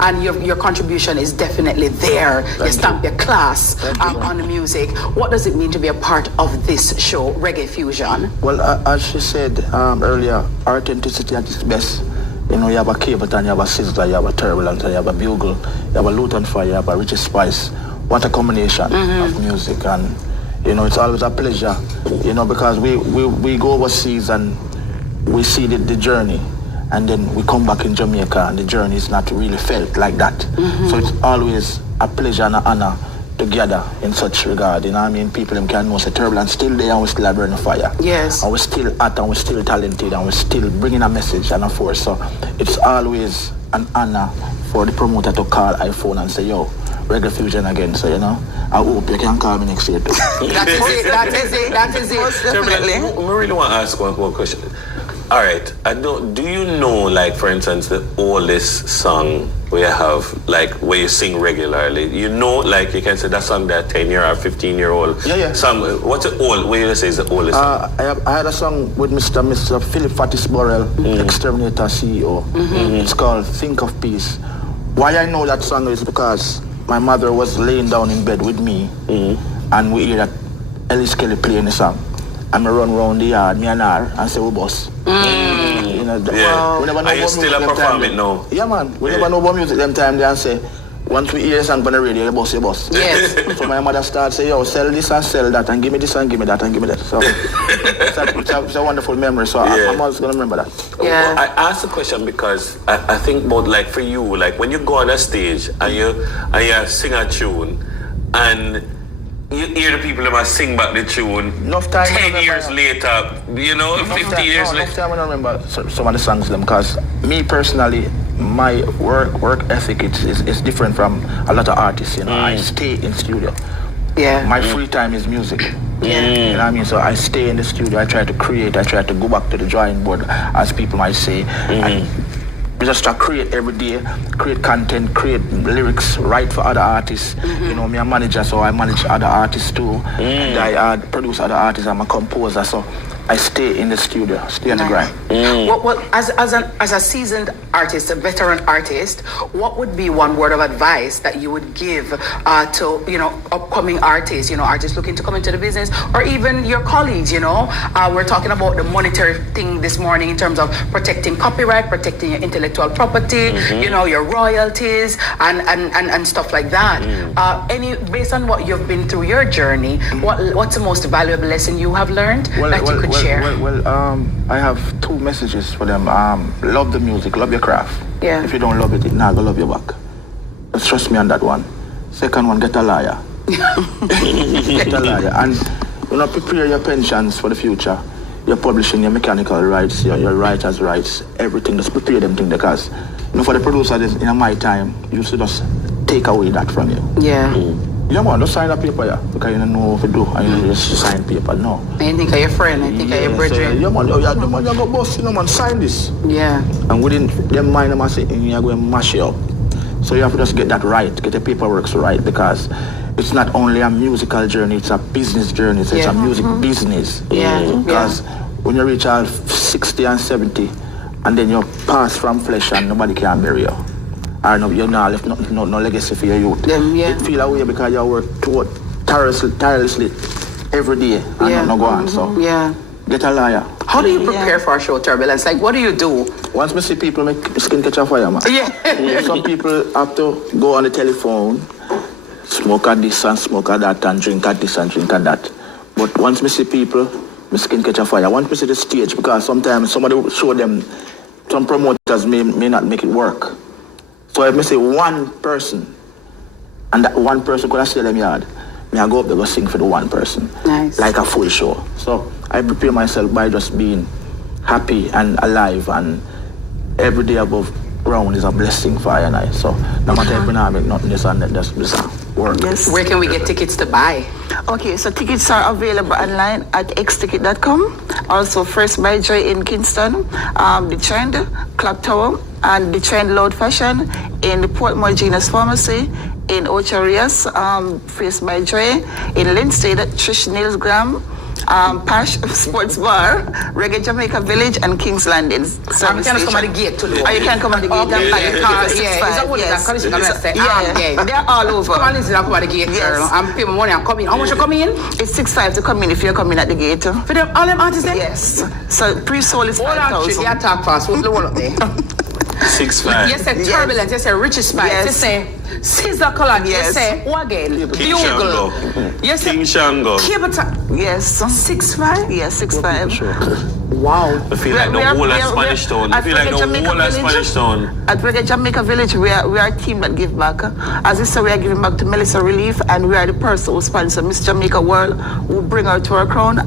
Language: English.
and your contribution is definitely there. You stamp your class on the music. What does it mean to be a part of this show, Reggae Fusion? Well, as she said earlier, authenticity at its best. You know, you have a Cabotan, you have a Sizzler, you have a Turbulence, you have a Bugle, you have a Luton Fire, you have a Richie Spice. What a combination of music. And, you know, it's always a pleasure, you know, because we go overseas and we see the journey. And then we come back in Jamaica and the journey is not really felt like that. So it's always a pleasure and an honor to gather in such regard. You know what I mean? People them can know say Turbulence still there and we still burning fire. Yes. And we're still at and we're still talented and we're still bringing a message and a force. So it's always an honor for the promoter to call iPhone and say, yo, Reggae Fusion again. So, you know, I hope you can call me next year too. That is it. Most definitely. I really want to ask one question. All right, do you know, like, for instance, the oldest song we have, like, where you sing regularly? You know, like, you can say that song that 10-year or 15-year-old song. What's the old, where you say is the oldest song? I had a song with Mr. Philip Fatis Borrell, Exterminator CEO. It's called Think of Peace. Why I know that song is because my mother was laying down in bed with me, and we hear that Ellis Kelly playing the song. And I run around the yard, me and her, and say, we boss. You know, we never know. Are you still a performing now? Yeah, man. We never know about music them time. They and say, once we hear a song on the radio, you boss, you boss. Yes. So my mother starts say, yo, sell this and sell that, and give me this and give me that and give me that. So it's a wonderful memory. So I'm always going to remember that. Yeah. I asked the question because I think about, like, for you, like, when you go on a stage and you sing a tune, and you hear the people that must sing back the tune. Enough time 10 years later, you know, 15 years later. Enough time I don't remember some of the songs them, because me personally, my work ethic is different from a lot of artists. You know, I stay in studio. Yeah. My free time is music. Yeah. You know what I mean? So I stay in the studio. I try to create. I try to go back to the drawing board, as people might say. And we just try to create every day, create content, create lyrics, write for other artists. You know, me a manager, so I manage other artists too. And I produce other artists. I'm a composer, so I stay in the studio, stay on the grind. Well, as a seasoned artist, a veteran artist, what would be one word of advice that you would give to, you know, upcoming artists, you know, artists looking to come into the business, or even your colleagues, you know? We're talking about the monetary thing this morning in terms of protecting copyright, protecting your intellectual property, you know, your royalties and stuff like that. Based on what you've been through your journey, what's the most valuable lesson you have learned that you could share? I have two messages for them. Love the music, love your craft. Yeah. If you don't love it not gonna love you back. Just trust me on that one. Second one, get a liar. Get a liar. And you know, prepare your pensions for the future. Your publishing, your mechanical rights, your writers' rights, everything. Just prepare them things, because you know, for the producer in my time, you should just take away that from you. Yeah. Yeah, man, don't sign a paper, yeah, because you don't know what to do, and you just sign paper, no. I think of your friend, I think of your brethren. So, yeah, man, you go boss, you know, man, sign this. Yeah. And within them mind, them say, you're going to mash it up. So you have to just get that right, get the paperwork right, because it's not only a musical journey, it's a business journey, so it's a music business. Yeah. Because when you reach out 60 and 70, and then you pass from flesh and nobody can bury you. Or no, you're not left no legacy for your youth. You feel away because you work tirelessly every day and not go on. So get a liar. How do you prepare for a show, Turbulence? Like, what do you do? Once I see people make skin catch a fire, man. Yeah. Some people have to go on the telephone, smoke at this and smoke at that, and drink at this and drink at that. But once I see people, my skin catch a fire. Once I see the stage, because sometimes somebody will show them, some promoters may not make it work. So if I say one person, and that one person could have stayed them yard, I go up there go sing for the one person. Nice. Like a full show. So I prepare myself by just being happy and alive, and every day above ground is a blessing for I and I. So no matter if I make nothing this and that, just work. Yes. Where can we get tickets to buy? Okay, so tickets are available online at xticket.com. Also First by Joy in Kingston, The Trend, Clock Tower, and The Trend Loud Fashion in the Portmore Genus Pharmacy, in Ocharias, First by Joy, in Linstead, Trish Nilsgram, Pash Sports Bar, Reggae Jamaica Village, and King's Landing. I'm trying to come at the gate too. Or you can come at the gate. Okay. Like the car, they're all over. Come on, listen, I'll come at the gate, girl. I'm paying my money, I'm coming. How much you coming in? It's $6.5 to come in if you're coming at the gate. For them, all them artists then? Yes. So pre-sold is $5,000. Hold on, you talk fast. What's the one up there? 6'5". Yes, say Turbulence. Yes, say Richest Spice. Yes, say Scissor Color. Yes, say who again? Bugle. Yes, King Shango. Yes. 6'5"? Yes, 6'5". Sure. Wow. I feel like the whole of Spanish Town. I feel like the whole of Spanish Town. At Reggae Jamaica Village, we are a team that give back. As I said, we are giving back to Melissa Relief, and we are the person who sponsor Miss Jamaica World, who bring her to our crown.